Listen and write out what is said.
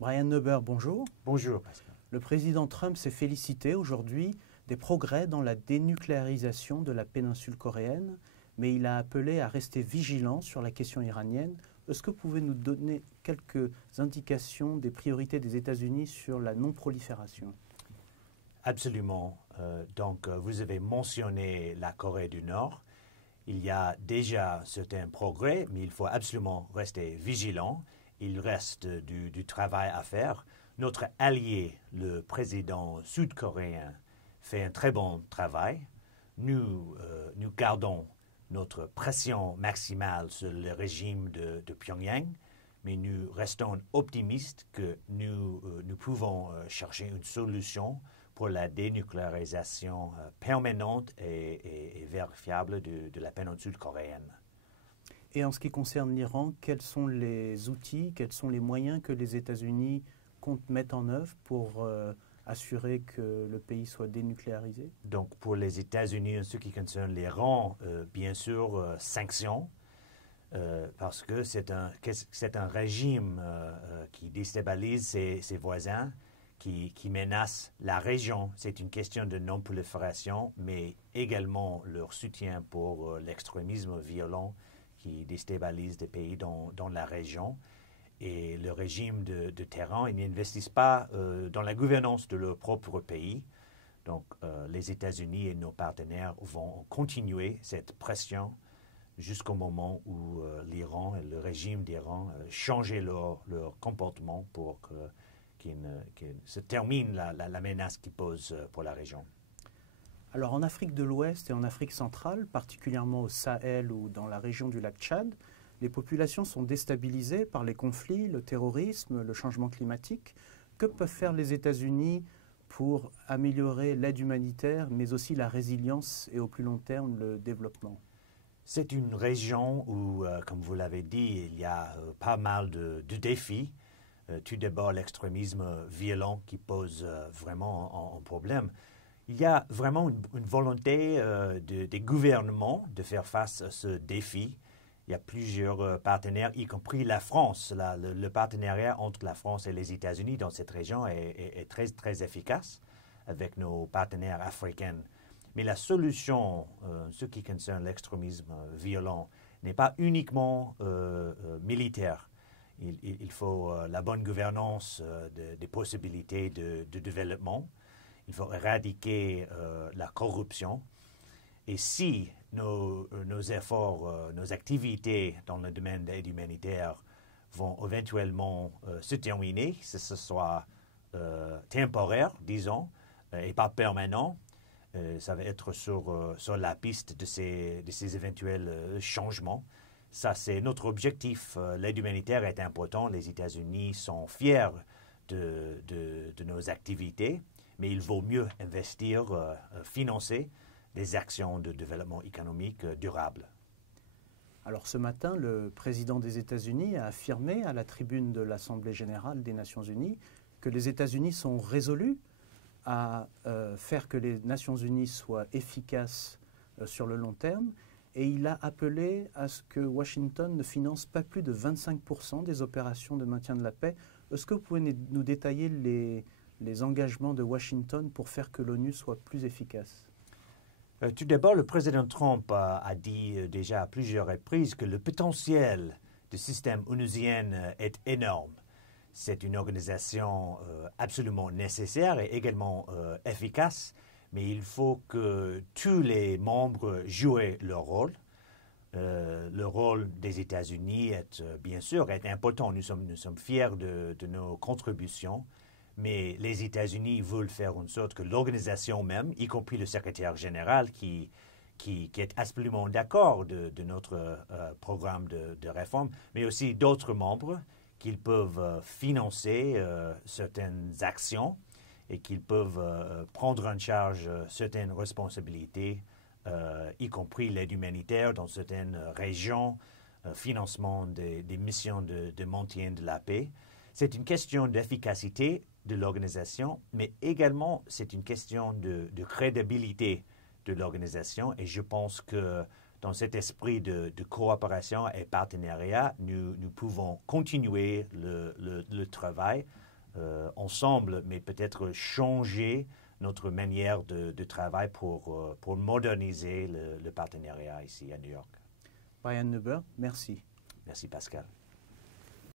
Brian Neuber, bonjour. Bonjour, Pascal. Le président Trump s'est félicité aujourd'hui des progrès dans la dénucléarisation de la péninsule coréenne, mais il a appelé à rester vigilant sur la question iranienne. Est-ce que vous pouvez nous donner quelques indications des priorités des États-Unis sur la non-prolifération? Absolument. Vous avez mentionné la Corée du Nord. Il y a déjà certains progrès, mais il faut absolument rester vigilant. Il reste du travail à faire. Notre allié, le président sud-coréen, fait un très bon travail. Nous gardons notre pression maximale sur le régime de Pyongyang, mais nous restons optimistes que nous pouvons chercher une solution pour la dénucléarisation permanente et vérifiable de la péninsule coréenne. Et en ce qui concerne l'Iran, quels sont les outils, quels sont les moyens que les États-Unis comptent mettre en œuvre pour assurer que le pays soit dénucléarisé? Donc, pour les États-Unis, en ce qui concerne l'Iran, bien sûr, sanctions, parce que c'est un régime qui déstabilise ses voisins, qui menace la région. C'est une question de non-prolifération, mais également leur soutien pour l'extrémisme violent qui déstabilise des pays dans la région. Et le régime de Téhéran, ils n'investissent pas dans la gouvernance de leur propre pays. Donc, les États-Unis et nos partenaires vont continuer cette pression jusqu'au moment où l'Iran et le régime d'Iran changent leur comportement pour qu'il se termine la menace qu'ils posent pour la région. Alors en Afrique de l'Ouest et en Afrique centrale, particulièrement au Sahel ou dans la région du lac Tchad, les populations sont déstabilisées par les conflits, le terrorisme, le changement climatique. Que peuvent faire les États-Unis pour améliorer l'aide humanitaire, mais aussi la résilience et au plus long terme le développement? C'est une région où, comme vous l'avez dit, il y a pas mal de défis. Tout d'abord, l'extrémisme violent qui pose vraiment un problème. Il y a vraiment une volonté des gouvernements de faire face à ce défi. Il y a plusieurs partenaires, y compris la France. Le partenariat entre la France et les États-Unis dans cette région est très, très efficace avec nos partenaires africains. Mais la solution, ce qui concerne l'extrémisme violent, n'est pas uniquement militaire. Il faut la bonne gouvernance des possibilités de développement. Il faut éradiquer la corruption. Et si nos efforts, nos activités dans le domaine d'aide humanitaire vont éventuellement se terminer, que ce soit temporaire, disons, et pas permanent, ça va être sur la piste de ces éventuels changements. Ça, c'est notre objectif. L'aide humanitaire est importante. Les États-Unis sont fiers de nos activités, mais il vaut mieux investir, financer des actions de développement économique durable. Alors ce matin, le président des États-Unis a affirmé à la tribune de l'Assemblée générale des Nations unies que les États-Unis sont résolus à faire que les Nations unies soient efficaces sur le long terme. Et il a appelé à ce que Washington ne finance pas plus de 25% des opérations de maintien de la paix. Est-ce que vous pouvez nous détailler les engagements de Washington pour faire que l'ONU soit plus efficace? Tout d'abord, le président Trump a dit déjà à plusieurs reprises que le potentiel du système onusien est énorme. C'est une organisation absolument nécessaire et également efficace, mais il faut que tous les membres jouent leur rôle. Le rôle des États-Unis bien sûr, est important. Nous sommes fiers de nos contributions, mais les États-Unis veulent faire en sorte que l'organisation même, y compris le secrétaire général qui est absolument d'accord de notre programme de réforme, mais aussi d'autres membres, qu'ils peuvent financer certaines actions et qu'ils peuvent prendre en charge certaines responsabilités, y compris l'aide humanitaire dans certaines régions, financement des missions de maintien de la paix. C'est une question d'efficacité de l'organisation, mais également c'est une question de crédibilité de l'organisation. Et je pense que dans cet esprit de coopération et partenariat, nous pouvons continuer le travail ensemble, mais peut-être changer notre manière de travail pour moderniser le partenariat ici à New York. Brian Neuber, merci. Merci Pascal.